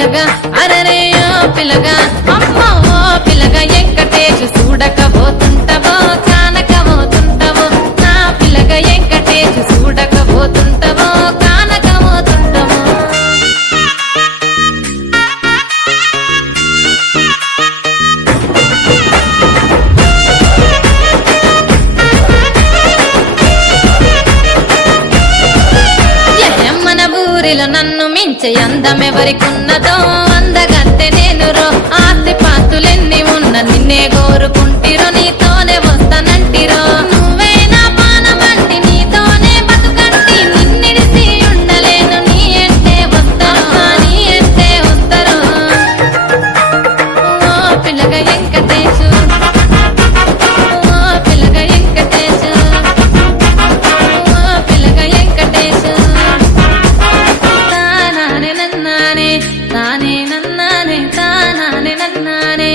పిలగా అరరే ఓ పిలగా అమ్మో ఓ పిలగా వెంకటేశు చూడకపోతుంటవో కానకపోతుంటవో నా పిలగా వెంకటేశు చూడకపోతుంటవో కానకపోతుంటవో మన ఊరిలో నన్ను మించే అందమెవరికున్నదో అందగత్తె నేను రో ఆస్తి పాస్తులెన్ని ఉన్న నిన్నే కోరుకుంటిరో నీతోనే వస్తానంటిరో నువ్వే నా పానమంటి నీతోనే బతుకంటి నిన్నిడిసి ఉండలేను నీ అంటే వస్తాను నీ అంటే వస్తారు ఓ పిల్లగ వెంకటేశు ఓ పిల్లగ వెంకటేశు ఓ పిల్లగ వెంకటేశు నానే నన్నానే తానే నన్నానే